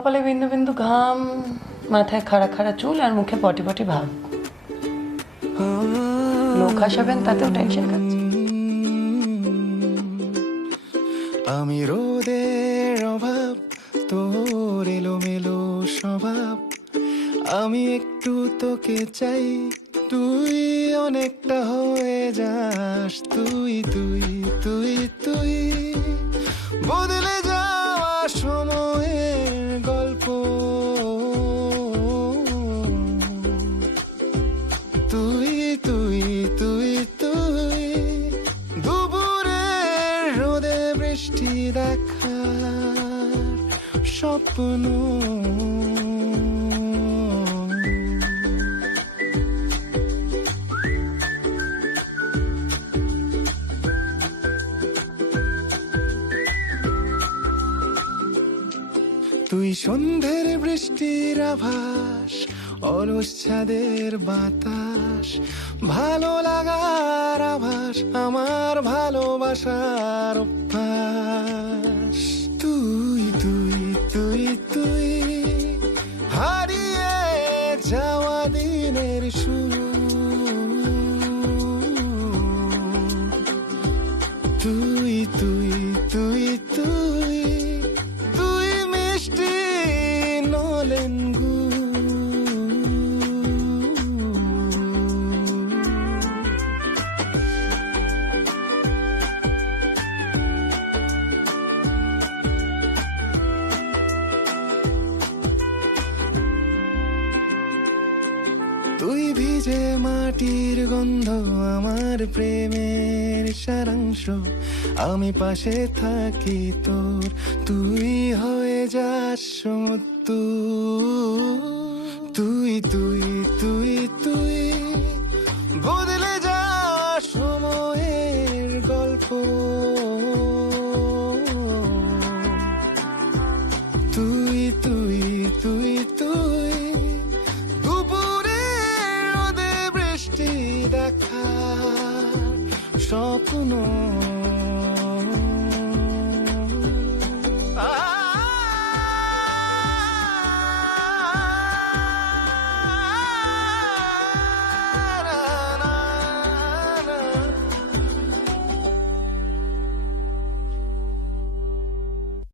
কপালে বিন্দু বিন্দু ঘাম, মাথায় খাড়া খাড়া চুল আর মুখে পটি পটি ভাব। লোক হাসাবেন তাতেও টেনশন খাচ্ছে। আমি রোদের অভাব, তোর এলোমেলো স্বভাব। আমি একটু তোকে চাই, তুই অনেকটা হয়ে যাস। তুই তুই তুই তুই বদলে যাওয়া সময়ের গল্প। তুই তুই তুই তুই দুপুরের রোদে বৃষ্টি দেখার স্বপ্ন। তুই সন্ধ্যের বৃষ্টির আভাস, অলস ছাদের বাতাস, ভালো লাগার আভাস, আমার ভালোবাসার অভ্যাস। তুই তুই তুই তুই হারিয়ে যাওয়া দিনের শুরু। তুই তুই তুই তুই তুই মিষ্টি নলেন গু। তুই ভিজে মাটির গন্ধ, আমার প্রেমের সারাংশ। আমি পাশে থাকি তোর, তুই হয়ে যাস সমুদ্র। তুই তুই তুই তুই বদলে যা সময়ের গল্প। তুই তুই তুই তুই দুপুরে রোদে বৃষ্টি দেখা স্বপ্ন।